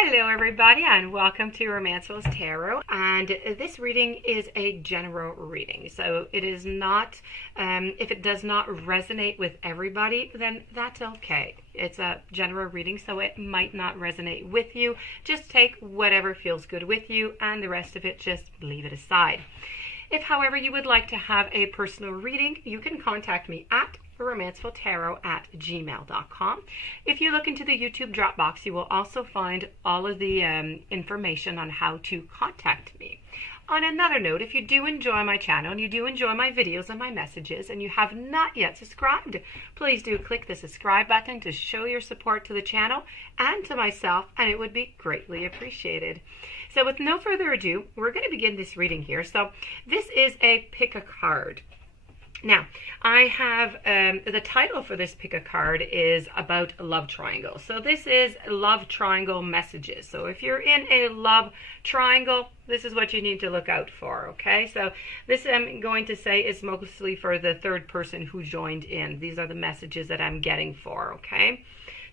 Hello everybody and welcome to Romancel's Tarot, and this reading is a general reading, so it is not, if it does not resonate with everybody, then that's okay. It's a general reading, so it might not resonate with you. Just take whatever feels good with you and the rest of it just leave it aside. If, however, you would like to have a personal reading, you can contact me at romanceltarot@gmail.com. If you look into the YouTube Dropbox, you will also find all of the information on how to contact me. On another note, if you do enjoy my channel and you do enjoy my videos and my messages and you have not yet subscribed, please do click the subscribe button to show your support to the channel and to myself, and it would be greatly appreciated. So with no further ado, we're going to begin this reading here. So this is a pick a card. Now, I have, the title for this pick a card is about love triangle. So this is love triangle messages. So if you're in a love triangle, this is what you need to look out for, okay? So this I'm going to say is mostly for the third person who joined in. These are the messages that I'm getting for, okay?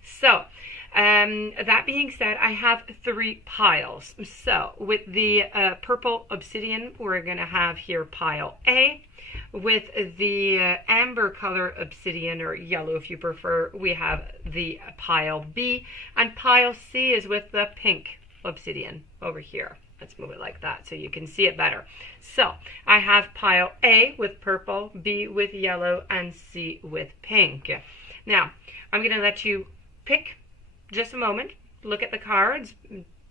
So, that being said, I have three piles. So with the purple obsidian, we're going to have here pile A. With the amber color obsidian, or yellow if you prefer, we have the pile B. And pile C is with the pink obsidian over here. Let's move it like that so you can see it better. So I have pile A with purple, B with yellow, and C with pink. Now, I'm going to let you pick just a moment, look at the cards,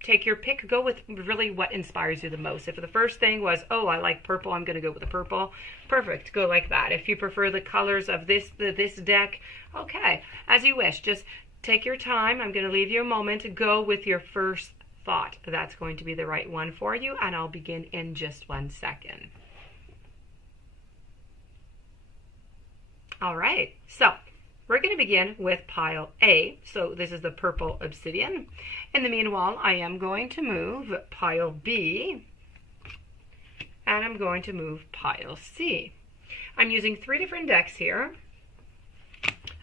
take your pick, go with really what inspires you the most. If the first thing was, oh, I like purple, I'm going to go with the purple, perfect, go like that. If you prefer the colors of this deck, okay, as you wish. Just take your time. I'm going to leave you a moment to go with your first thought. That's going to be the right one for you, and I'll begin in just 1 second. All right, so we're going to begin with pile A. So this is the purple obsidian. In the meanwhile, I am going to move pile B, and I'm going to move pile C. I'm using 3 different decks here.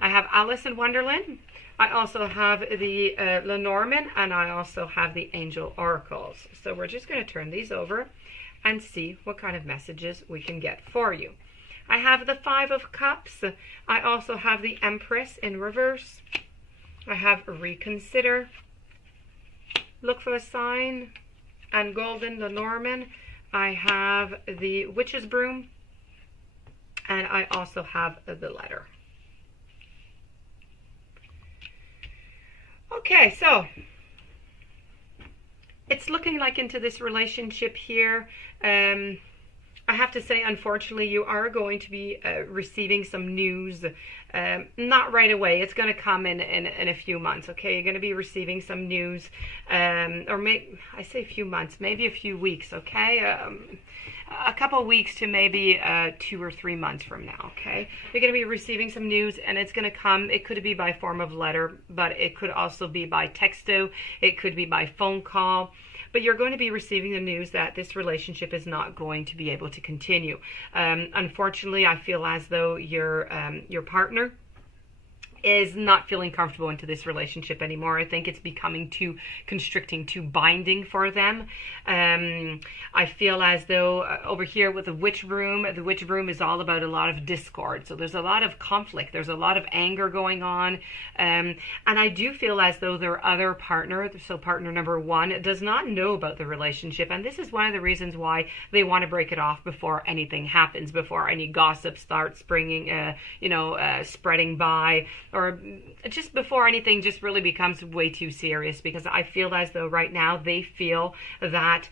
I have Alice in Wonderland. I also have the Lenormand, and I also have the Angel Oracles. So we're just going to turn these over and see what kind of messages we can get for you. I have the 5 of Cups. I also have the Empress in reverse. I have Reconsider, Look for a Sign, and Golden Lenormand. I have the Witch's Broom, and I also have the Letter. Okay, so it's looking like into this relationship here. I have to say, unfortunately, you are going to be receiving some news, not right away. It's going to come in a few months, okay? You're going to be receiving some news, or I say a few months, maybe a few weeks, okay? A couple weeks to maybe 2 or 3 months from now, okay? You're going to be receiving some news, and it's going to come. It could be by form of letter, but it could also be by texto. It could be by phone call. But you're going to be receiving the news that this relationship is not going to be able to continue. Unfortunately, I feel as though your partner is not feeling comfortable into this relationship anymore. I think it's becoming too constricting, too binding for them. I feel as though over here with the Witch Broom is all about a lot of discord. So there's a lot of conflict. There's a lot of anger going on. And I do feel as though their other partner, so partner number 1, does not know about the relationship. And this is one of the reasons why they want to break it off before anything happens, before any gossip starts spreading by, or just before anything just really becomes way too serious, because I feel as though right now they feel that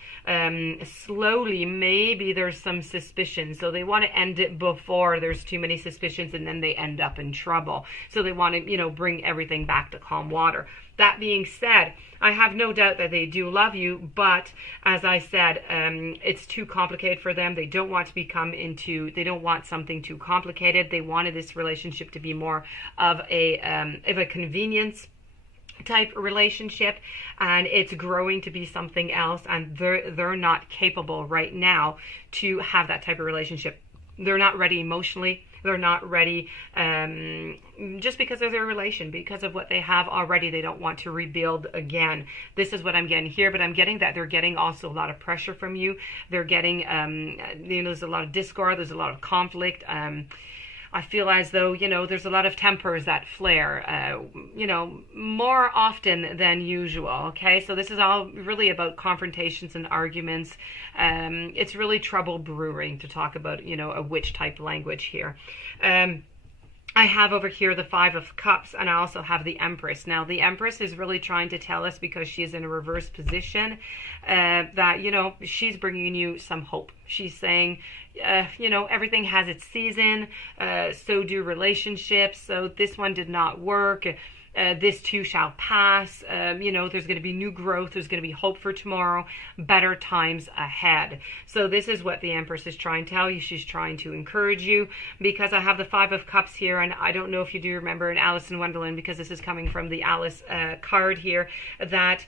slowly maybe there's some suspicion. So they want to end it before there's too many suspicions and then they end up in trouble. So they want to, bring everything back to calm water. That being said, I have no doubt that they do love you, but as I said, it's too complicated for them. They don't want to they don't want something too complicated. They wanted this relationship to be more of a convenience type relationship, and it's growing to be something else, and they're not capable right now to have that type of relationship. They're not ready emotionally. They're not ready just because of their relation, because of what they have already. They don't want to rebuild again. This is what I'm getting here, but I'm getting that they're getting also a lot of pressure from you. They're getting, there's a lot of discord, there's a lot of conflict. I feel as though, there's a lot of tempers that flare, more often than usual, okay? So this is all really about confrontations and arguments. It's really trouble brewing, to talk about, a witch type language here. I have over here the Five of Cups, and I also have the Empress. Now, the Empress is really trying to tell us, because she is in a reverse position, that, she's bringing you some hope. She's saying, everything has its season, so do relationships. So this one did not work. This too shall pass. There's going to be new growth. There's going to be hope for tomorrow, better times ahead. So this is what the Empress is trying to tell you. She's trying to encourage you, because I have the Five of Cups here, and I don't know if you do remember in Alice in Wonderland, because this is coming from the Alice card here, that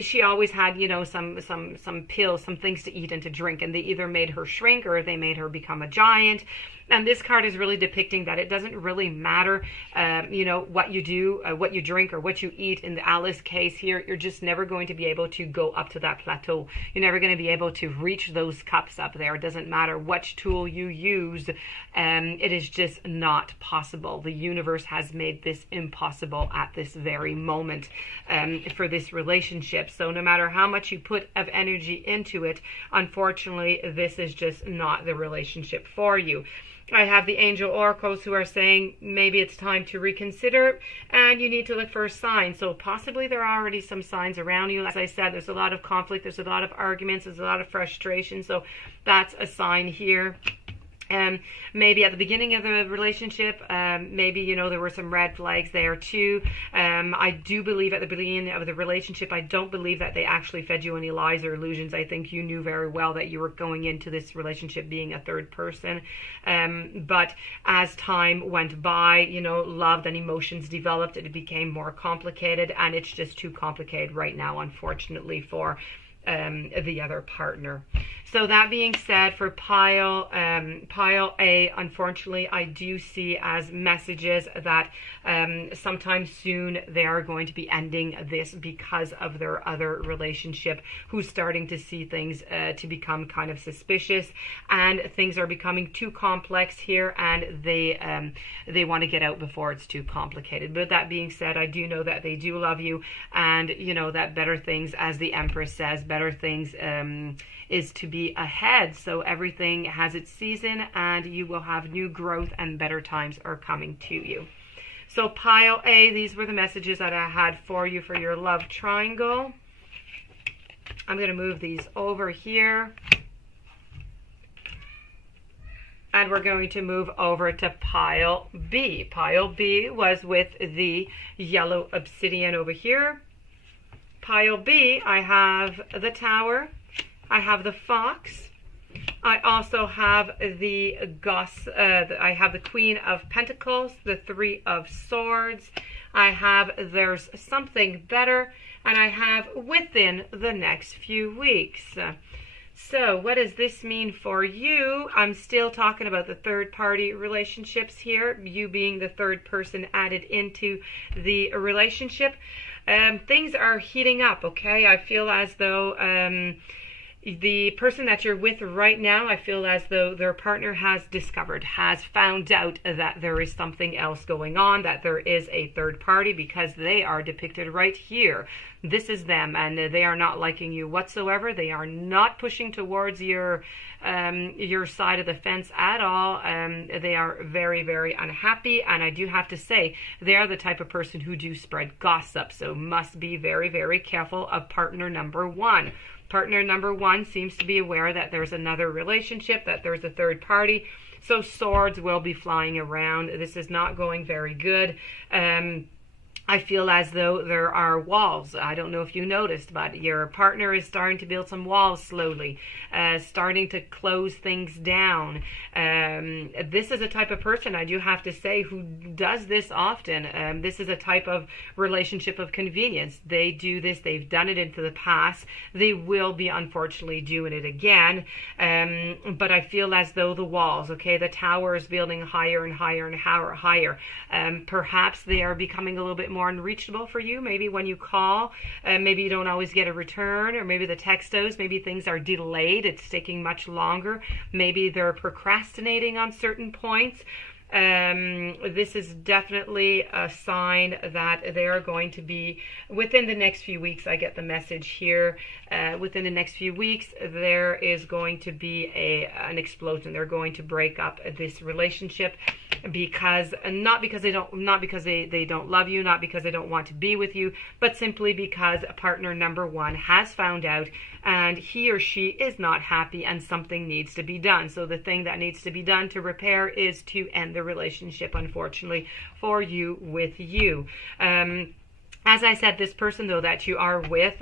she always had, some pills, some things to eat and to drink, and they either made her shrink or they made her become a giant. And this card is really depicting that it doesn't really matter, what you do, what you drink, or what you eat. In the Alice case here, you're just never going to be able to go up to that plateau. You're never going to be able to reach those cups up there. It doesn't matter which tool you use. It is just not possible. The universe has made this impossible at this very moment for this relationship. So no matter how much you put of energy into it, unfortunately, this is just not the relationship for you. I have the angel oracles who are saying maybe it's time to reconsider, and you need to look for a sign. So possibly there are already some signs around you. As I said, there's a lot of conflict, there's a lot of arguments, there's a lot of frustration. So that's a sign here. Maybe at the beginning of the relationship, maybe, there were some red flags there too. I do believe at the beginning of the relationship, I don't believe that they actually fed you any lies or illusions. I think you knew very well that you were going into this relationship being a third person. But as time went by, love and emotions developed. It became more complicated, and it's just too complicated right now, unfortunately, for the other partner. So that being said, for pile A, unfortunately, I do see as messages that sometime soon they are going to be ending this because of their other relationship, who's starting to see things to become kind of suspicious, and things are becoming too complex here, and they want to get out before it's too complicated. But that being said, I do know that they do love you, and that better things, as the Empress says, better things is to be ahead. So everything has its season, and you will have new growth, and better times are coming to you. So pile A, these were the messages that I had for you for your love triangle. I'm going to move these over here, and we're going to move over to pile B. Pile B was with the yellow obsidian over here. Pile B, I have the Tower, I have the Fox, I also have the I have the Queen of Pentacles, the Three of Swords, I have There's Something Better, and I have Within the Next Few Weeks. So what does this mean for you? I'm still talking about the third party relationships here, you being the third person added into the relationship. Things are heating up, okay? I feel as though the person that you're with right now, I feel as though their partner has found out that there is something else going on, that there is a third party, because they are depicted right here. This is them, and they are not liking you whatsoever. They are not pushing towards your side of the fence at all. They are very, very unhappy, and I do have to say, they are the type of person who do spread gossip, so must be very, very careful of partner number one. Partner number one seems to be aware that there's another relationship, that there's a third party, so swords will be flying around. This is not going very good. I I feel as though there are walls. I don't know if you noticed, but your partner is starting to build some walls slowly, starting to close things down. This is a type of person, I do have to say, who does this often. This is a type of relationship of convenience. They do this. They've done it into the past. They will be, unfortunately, doing it again. But I feel as though the walls, okay, the tower is building higher and higher and higher. Perhaps they are becoming a little bit more unreachable for you. Maybe when you call, maybe you don't always get a return, or maybe the textos, maybe things are delayed, it's taking much longer, maybe they're procrastinating on certain points. This is definitely a sign that they are going to be, within the next few weeks, I get the message here, within the next few weeks, there is going to be an explosion. They're going to break up this relationship, because not because they don't love you, not because they don't want to be with you, but simply because partner number one has found out, and he or she is not happy, and something needs to be done. So the thing that needs to be done to repair is to end the relationship, unfortunately, for you with you. As I said, this person, though, that you are with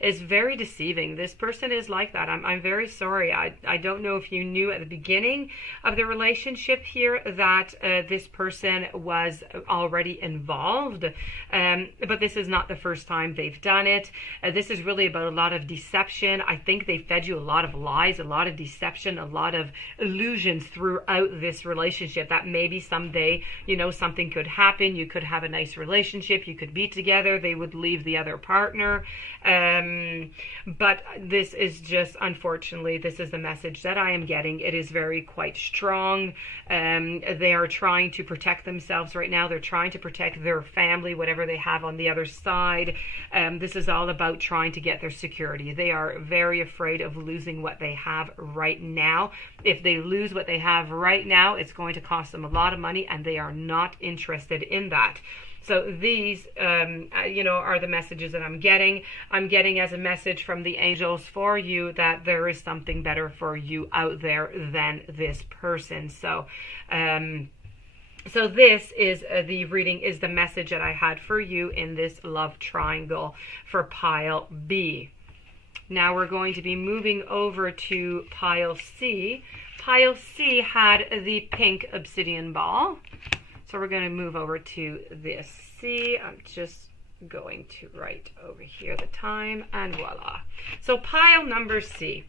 is very deceiving. This person is like that. I'm very sorry. I don't know if you knew at the beginning of the relationship here that this person was already involved. But this is not the first time they've done it. This is really about a lot of deception. I think they fed you a lot of lies, a lot of deception, a lot of illusions throughout this relationship, that maybe someday, something could happen. You could have a nice relationship. You could be together. They would leave the other partner. But this is just, unfortunately, this is the message that I am getting. It is quite strong. They are trying to protect themselves right now. They're trying to protect their family, whatever they have on the other side. This is all about trying to get their security. They are very afraid of losing what they have right now. If they lose what they have right now, it's going to cost them a lot of money, and they are not interested in that. So these, are the messages that I'm getting. I'm getting as a message from the angels for you that there is something better for you out there than this person. So this is the reading, is the message that I had for you in this love triangle for pile B. Now we're going to be moving over to pile C. Pile C had the pink obsidian ball. So we're going to move over to this C. I'm just going to write over here the time, and voila. So pile number C.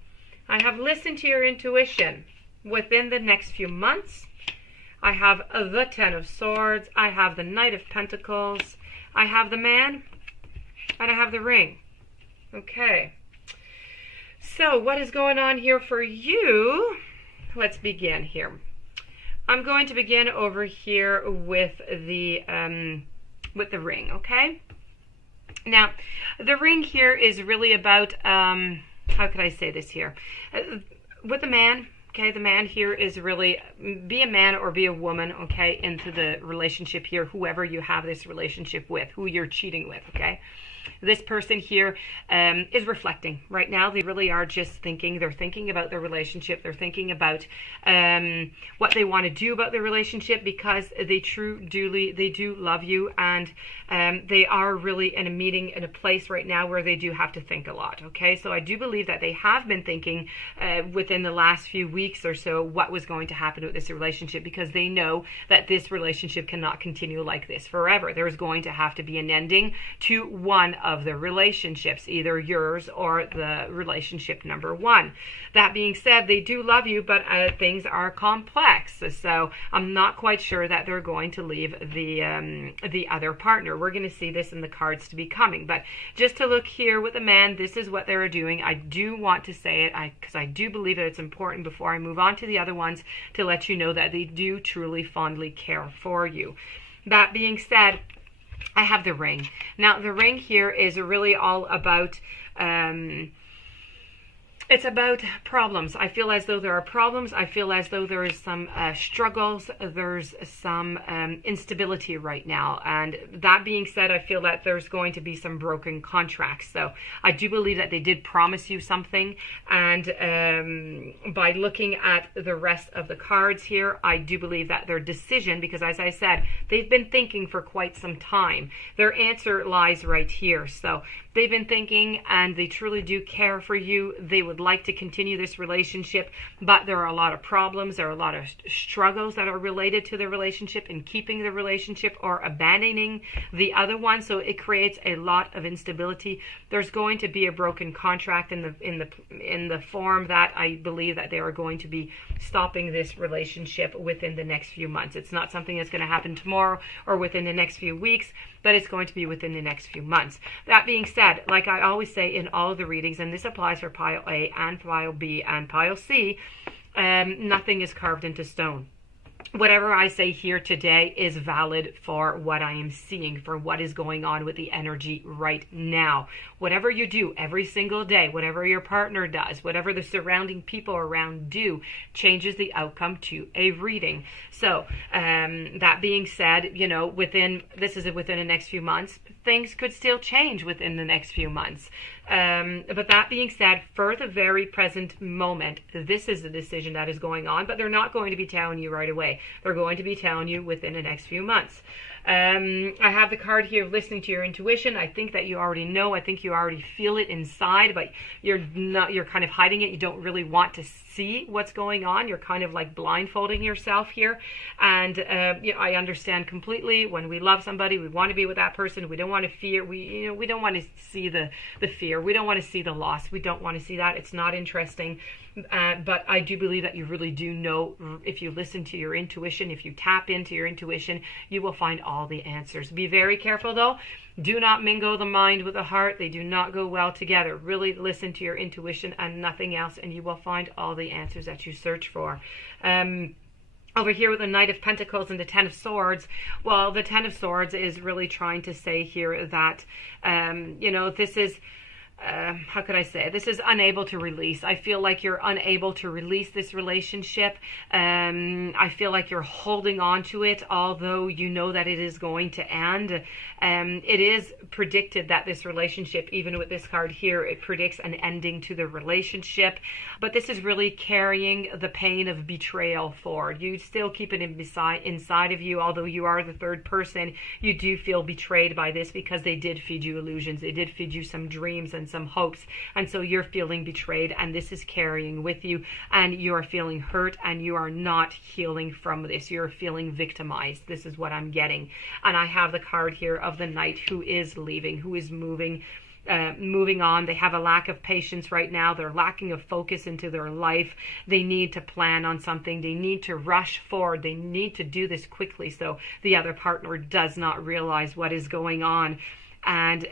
I have listened to your intuition. Within the next few months, I have the Ten of Swords. I have the Knight of Pentacles. I have the Man, and I have the Ring. Okay. So what is going on here for you? Let's begin here. I'm going to begin over here with the ring, okay? Now, the ring here is really about, how could I say this here? With the man, okay, the man here is really, be a man or be a woman, okay, into the relationship here, whoever you have this relationship with, who you're cheating with, okay? This person here is reflecting right now. They really are just thinking. They're thinking about their relationship. They're thinking about what they want to do about the relationship, because they do love you, and they are really in a place right now where they do have to think a lot. Okay, so I do believe that they have been thinking within the last few weeks or so what was going to happen with this relationship, because they know that this relationship cannot continue like this forever. There's going to have to be an ending to one of the relationships, either yours or the relationship number one. That being said, they do love you, but things are complex. So I'm not quite sure that they're going to leave the other partner. We're going to see this in the cards to be coming. But just to look here with the man, this is what they're doing. I do want to say it because I do believe that it's important before I move on to the other ones to let you know that they do truly fondly care for you. That being said, I have the ring. Now, the ring here is really all about It's about problems. I feel as though there are problems. I feel as though there is some struggles. There's some instability right now. And that being said, I feel that there's going to be some broken contracts. So I do believe that they did promise you something. And by looking at the rest of the cards here, I do believe that their decision, because as I said, they've been thinking for quite some time. Their answer lies right here. So they've been thinking, and they truly do care for you. They would like to continue this relationship, but there are a lot of problems. There are a lot of struggles that are related to the relationship and keeping the relationship or abandoning the other one. So it creates a lot of instability. There's going to be a broken contract in the form that I believe that they are going to be stopping this relationship within the next few months. It's not something that's going to happen tomorrow or within the next few weeks, but it's going to be within the next few months. That being said, like I always say in all of the readings, and this applies for pile A and pile B and pile C, nothing is carved into stone. Whatever I say here today is valid for what I am seeing, for what is going on with the energy right now. Whatever you do every single day, whatever your partner does, whatever the surrounding people around do, changes the outcome to a reading. So that being said, you know, within the next few months, things could still change within the next few months. But that being said, for the very present moment, this is the decision that is going on, but they're not going to be telling you right away. They're going to be telling you within the next few months. I have the card here of listening to your intuition. I think that you already know. I think you already feel it inside, but you're kind of hiding it. You don't really want to see what's going on. You're kind of like blindfolding yourself here. And you know, I understand completely. When we love somebody, we want to be with that person. We don't want to fear. We don't want to see the fear. We don't want to see the loss. We don't want to see that. It's not interesting. But I do believe that you really do know. If you listen to your intuition, if you tap into your intuition, you will find all the answers. Be very careful though. Do not mingle the mind with the heart. They do not go well together. Really listen to your intuition and nothing else, and you will find all the answers that you search for. Over here with the Knight of Pentacles and the Ten of Swords, well, the Ten of Swords is really trying to say here that, you know, this is, how could I say, this is unable to release. I feel like you're unable to release this relationship. I feel like you're holding on to it, although you know that it is going to end. It is predicted that this relationship, even with this card here, it predicts an ending to the relationship. But this is really carrying the pain of betrayal forward. You still keep it inside of you, although you are the third person. You do feel betrayed by this because they did feed you illusions. They did feed you some dreams and some hopes, and so you're feeling betrayed, and this is carrying with you, and you are feeling hurt, and you are not healing from this. You're feeling victimized. This is what I'm getting. And I have the card here of the Knight who is leaving, who is moving on. They have a lack of patience right now. They're lacking of focus into their life. They need to plan on something. They need to rush forward. They need to do this quickly so the other partner does not realize what is going on. And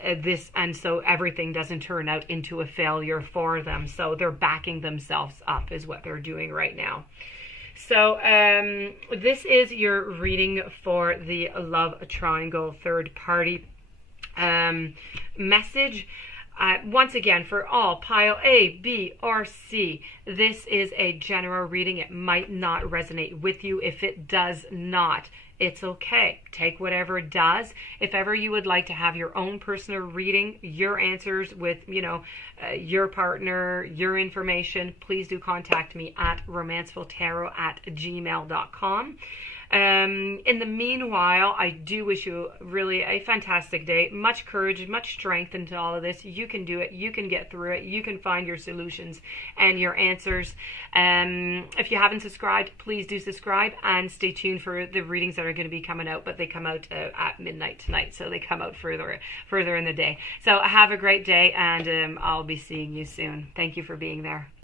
so everything doesn't turn out into a failure for them. So they're backing themselves up is what they're doing right now. So this is your reading for the love triangle third party message. Once again, for all pile A, B, or C, this is a general reading. It might not resonate with you. If it does not, it's okay. Take whatever it does. If ever you would like to have your own personal reading, your answers with, you know, your partner, your information, please do contact me at romancefultarot@gmail.com. In the meanwhile, I do wish you really a fantastic day. Much courage, much strength into all of this. You can do it. You can get through it. You can find your solutions and your answers. If you haven't subscribed, please do subscribe and stay tuned for the readings that are going to be coming out. But they come out at midnight tonight, so they come out further in the day. So have a great day, and I'll be seeing you soon. Thank you for being there.